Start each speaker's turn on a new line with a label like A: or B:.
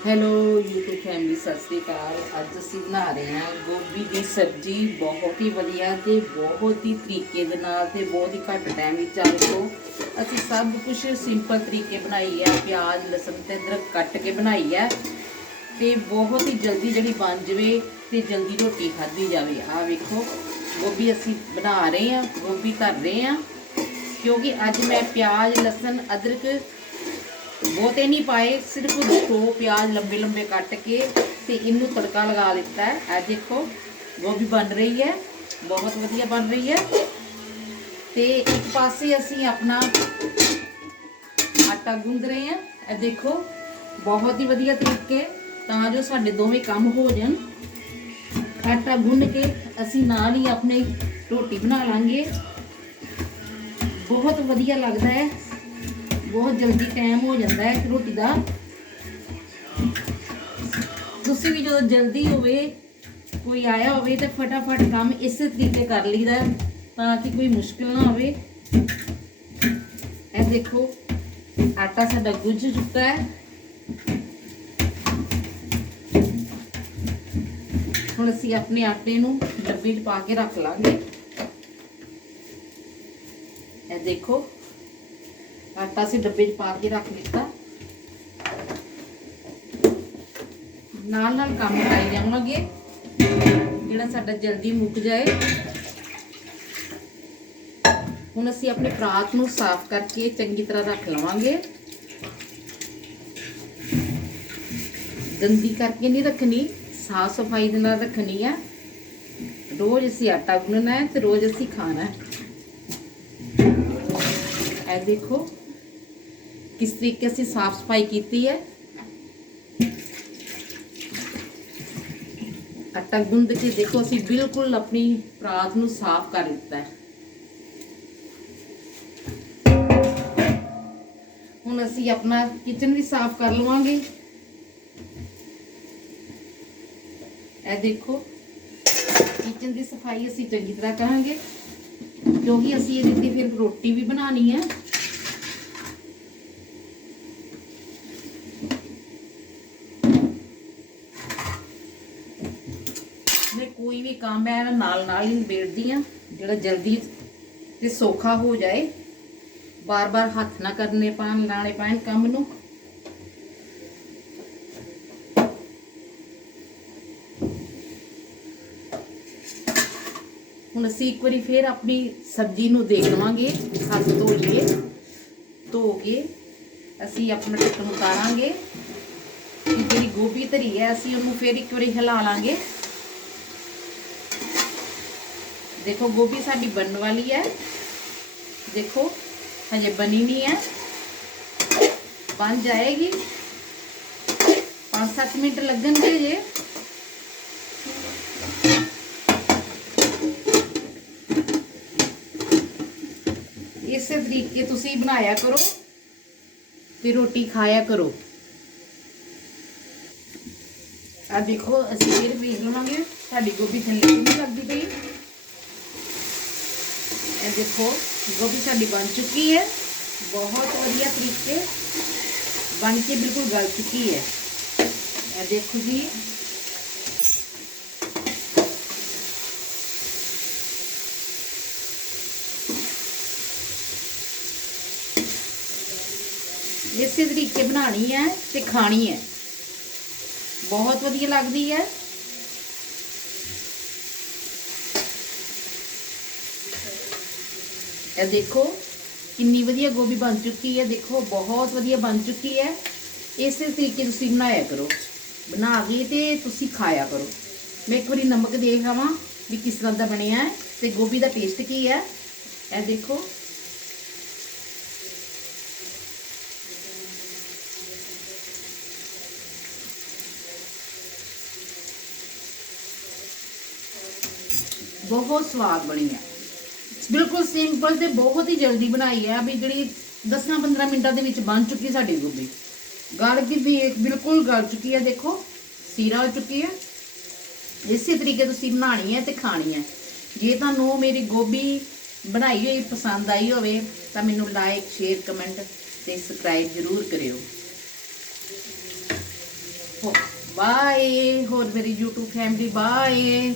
A: Hello, YouTube family Sat Sri ਅਕਾਲ। ਅੱਜ ਅਸੀਂ ਬਣਾ ਰਹੇ ਹਾਂ ਗੋਭੀ ਦੀ ਸਬਜ਼ੀ। ਬਹੁਤ ਹੀ ਵਧੀਆ ਤੇ ਬਹੁਤ ਹੀ ਤਰੀਕੇ ਦੇ ਨਾਲ ਤੇ ਬਹੁਤ ਹੀ ਘੱਟ ਟਾਈਮ ਵਿੱਚ ਆ ਦੇਖੋ। ਅਸੀਂ ਸਭ ਕੁਝ ਸਿੰਪਲ ਤਰੀਕੇ ਬਣਾਈ ਹੈ। ਪਿਆਜ਼, ਲਸਣ ਤੇ ਅਦਰਕ ਕੱਟ ਕੇ ਬਣਾਈ ਹੈ। ਤੇ ਬਹੁਤ ਹੀ ਜਲਦੀ ਜਿਹੜੀ ਬਣ ਜਵੇ ਤੇ ਜਲਦੀ ਰੋਟੀ ਖਾਧੀ ਜਾਵੇ। ਆਹ ਵੇਖੋ, ਗੋਭੀ ਅਸੀਂ ਬਣਾ ਰਹੇ ਹਾਂ, ਗੋਭੀ ਧਰ ਰਹੇ ਹਾਂ। ਕਿਉਂਕਿ ਅੱਜ ਮੈਂ ਪਿਆਜ਼, ਲਸਣ, ਅਦਰਕ ਬਹੁਤੇ ਨਹੀਂ ਪਾਏ, ਸਿਰਫ ਦੋ ਪਿਆਜ਼ ਲੰਬੇ ਲੰਬੇ ਕੱਟ ਕੇ ਤੇ ਇਹਨੂੰ ਤੜਕਾ ਲਗਾ ਲਿੱਤਾ ਹੈ। ਇਹ ਦੇਖੋ ਗੋਭੀ ਬਣ ਰਹੀ ਹੈ, ਬਹੁਤ ਵਧੀਆ ਬਣ ਰਹੀ ਹੈ। ਤੇ ਇੱਕ ਪਾਸੇ ਅਸੀਂ ਆਪਣਾ ਆਟਾ ਗੁੰਦ ਰਹੇ ਹਾਂ। ਇਹ ਦੇਖੋ, ਬਹੁਤ ਹੀ ਵਧੀਆ ਤਰੀਕੇ ਤਾਂ ਜੋ ਸਾਡੇ ਦੋਵੇਂ ਕੰਮ ਹੋ ਜਾਣ। ਆਟਾ ਗੁੰਨ ਕੇ ਅਸੀਂ ਨਾਲ ਹੀ ਆਪਣੇ ਰੋਟੀ ਬਣਾ ਲਾਂਗੇ। ਬਹੁਤ ਵਧੀਆ ਲੱਗਦਾ ਹੈ। ਬਹੁਤ ਜਲਦੀ ਟਾਈਮ ਹੋ ਜਾਂਦਾ ਹੈ ਰੋਟੀ ਦਾ। ਤੁਸੀਂ ਵੀ ਜਦੋਂ ਜਲਦੀ ਹੋਵੇ, ਕੋਈ ਆਇਆ ਹੋਵੇ ਤੇ ਫਟਾਫਟ ਕੰਮ ਇਸੇ ਤਰੀਕੇ ਕਰ ਲਈਦਾ ਤਾਂ ਕਿ ਕੋਈ ਮੁਸ਼ਕਿਲ ਨਾ ਹੋਵੇ। ਇਹ ਦੇਖੋ, ਆਟਾ ਸਾਡਾ ਗੁੱਝ ਚੁੱਕਾ ਹੈ। ਹੁਣ ਅਸੀਂ ਆਪਣੇ ਆਟੇ ਨੂੰ ਡੱਬੇ 'ਚ ਪਾ ਕੇ ਰੱਖ ਲਾਂਗੇ। ਇਹ ਦੇਖੋ ਆਟਾ ਅਸੀਂ ਡੱਬੇ 'ਚ ਪਾ ਕੇ ਰੱਖ ਦਿੱਤਾ। ਨਾਲ ਨਾਲ ਕੰਮ ਕਰਾਈ ਜਾਵਾਂਗੇ। ਜਿਹੜਾ ਸਾਡਾ ਜਲਦੀ ਮੁੱਕ ਜਾਏ। ਹੁਣ ਅਸੀਂ ਆਪਣੇ ਪਰਾਤ ਨੂੰ ਸਾਫ਼ ਕਰਕੇ ਚੰਗੀ ਤਰ੍ਹਾਂ ਰੱਖ ਲਵਾਂਗੇ। ਗੰਦੀ ਕਰਕੇ ਨਹੀਂ ਰੱਖਣੀ, ਸਾਫ਼ ਸਫ਼ਾਈ ਦੇ ਨਾਲ ਰੱਖਣੀ ਹੈ ਰੋਜ਼ ਅਸੀਂ ਆਟਾ ਗੁੰਨਣਾ ਹੈ ਤੇ ਰੋਜ਼ ਅਸੀਂ ਖਾਣਾ ਹੈ। ਇਹ ਦੇਖੋ। ਕਿਸ ਤਰੀਕੇ ਅਸੀਂ ਸਾਫ਼ ਸਫ਼ਾਈ ਕੀਤੀ ਹੈ। ਆਟਾ ਗੁੰਦ ਕੇ ਦੇਖੋ, ਅਸੀਂ ਬਿਲਕੁਲ ਆਪਣੀ ਪਰਾਤ ਨੂੰ ਸਾਫ਼ ਕਰ ਦਿੱਤਾ ਹੈ। ਹੁਣ ਅਸੀਂ ਆਪਣਾ ਕਿਚਨ ਵੀ ਸਾਫ਼ ਕਰ ਲਵਾਂਗੇ। ਇਹ ਦੇਖੋ, ਕਿਚਨ ਦੀ ਸਫ਼ਾਈ ਅਸੀਂ ਚੰਗੀ ਤਰ੍ਹਾਂ ਕਰਾਂਗੇ, ਕਿਉਂਕਿ ਅਸੀਂ ਇਹਦੇ ਤੇ ਫਿਰ ਰੋਟੀ ਵੀ ਬਣਾਉਣੀ ਹੈ। ਮੈਂ ਕੋਈ ਵੀ ਕੰਮ ਹੈ ਨਾਲ ਨਾਲ ਹੀ ਨਿਬੇੜਦੀ ਆ ਜਿਹੜਾ ਜਲਦੀ ਤੇ ਸੌਖਾ ਹੋ ਜਾਏ। ਬਾਰ-ਬਾਰ ਹੱਥ ਨਾ ਕਰਨੇ ਪੈਣ, ਲਾਣੇ ਪੈਣ ਕੰਮ ਨੂੰ। ਹੁਣ ਅਸੀਂ ਇੱਕ ਵਾਰੀ ਫੇਰ ਆਪਣੀ ਸਬਜ਼ੀ ਨੂੰ ਦੇਖ ਲਵਾਂਗੇ, ਹੱਥ ਧੋ ਲਈਏ ਧੋ ਕੇ ਅਸੀਂ ਆਪਣਾ ਢੱਕਣ ਉਤਾਰਾਂਗੇ। ਜਿਹੜੀ ਗੋਭੀ ਧਰੀ ਹੈ, ਅਸੀਂ ਉਹਨੂੰ ਫੇਰ ਇੱਕ ਵਾਰੀ ਹਿਲਾ ਲਾਂਗੇ। ਦੇਖੋ ਗੋਭੀ ਸਾਡੀ ਬਣਨ ਵਾਲੀ ਹੈ ਦੇਖੋ ਹਜੇ ਬਣੀ ਨਹੀਂ ਹੈ ਬਣ ਜਾਏਗੀ 5-7 ਮਿੰਟ ਲੱਗਣਗੇ ਜੇ ਇਸੇ ਤਰੀਕੇ ਤੁਸੀਂ ਬਣਾਇਆ ਕਰੋ ਤੇ ਰੋਟੀ ਖਾਇਆ ਕਰੋ ਆ ਦੇਖੋ ਅਸੀਂ ਫਿਰ ਵੇਖ ਲਵਾਂਗੇ। ਸਾਡੀ ਗੋਭੀ ਥੱਲੇ ਕਿੰਨੀ ਨਹੀਂ ਲੱਗਦੀ ਪਈ। ਇਹ ਦੇਖੋ ਗੋਭੀ ਸਾਡੀ ਬਣ ਚੁੱਕੀ ਹੈ ਬਹੁਤ ਵਧੀਆ ਤਰੀਕੇ ਬਣ ਕੇ ਬਿਲਕੁਲ ਗਲ ਚੁੱਕੀ ਹੈ ਇਹ ਦੇਖੋ ਜੀ ਇਸੇ ਤਰੀਕੇ ਬਣਾਣੀ ਹੈ ਤੇ ਖਾਣੀ ਹੈ ਬਹੁਤ ਵਧੀਆ ਲੱਗਦੀ ਹੈ ਇਹ ਦੇਖੋ ਕਿੰਨੀ ਵਧੀਆ ਗੋਭੀ ਬਣ ਚੁੱਕੀ ਹੈ ਦੇਖੋ ਬਹੁਤ ਵਧੀਆ ਬਣ ਚੁੱਕੀ ਹੈ ਇਸੇ ਤਰੀਕੇ ਤੁਸੀਂ ਬਣਾਇਆ ਕਰੋ ਬਣਾ ਕੇ ਤੇ ਤੁਸੀਂ ਖਾਇਆ ਕਰੋ ਮੈਂ ਇੱਕ ਵਾਰੀ ਨਮਕ ਦੇਖ ਆਵਾਂ ਵੀ ਕਿਸ ਤਰ੍ਹਾਂ ਦਾ ਬਣਿਆ ਹੈ ਤੇ ਗੋਭੀ ਦਾ ਟੇਸਟ ਕੀ ਹੈ ਇਹ ਦੇਖੋ ਬਹੁਤ ਸਵਾਦ ਬਣੀ ਹੈ ਬਿਲਕੁਲ ਸਿੰਪਲ ਤੇ ਬਹੁਤ ਹੀ ਜਲਦੀ ਬਣਾਈ ਹੈ ਵੀ ਜਿਹੜੀ 10-15 ਮਿੰਟਾਂ ਦੇ ਵਿੱਚ ਬਣ ਚੁੱਕੀ ਸਾਡੀ ਗੋਭੀ। ਗਲ ਕੇ ਵੀ ਬਿਲਕੁਲ ਗਲ ਚੁੱਕੀ ਹੈ, ਦੇਖੋ, ਸੀਰਾ ਹੋ ਚੁੱਕੀ ਹੈ। ਇਸੇ ਤਰੀਕੇ ਤੁਸੀਂ ਬਣਾਣੀ ਹੈ ਤੇ ਖਾਣੀ ਹੈ। ਜੇ ਤੁਹਾਨੂੰ ਮੇਰੀ ਗੋਭੀ ਬਣਾਈ ਹੋਈ ਪਸੰਦ ਆਈ ਹੋਵੇ, ਤਾਂ ਮੈਨੂੰ ਲਾਈਕ ਸ਼ੇਅਰ ਕਮੈਂਟ ਤੇ ਸਬਸਕ੍ਰਾਈਬ ਜ਼ਰੂਰ ਕਰਿਓ। ਬਾਏ ਹੋਰ ਮੇਰੀ YouTube ਫੈਮਿਲੀ ਬਾਏ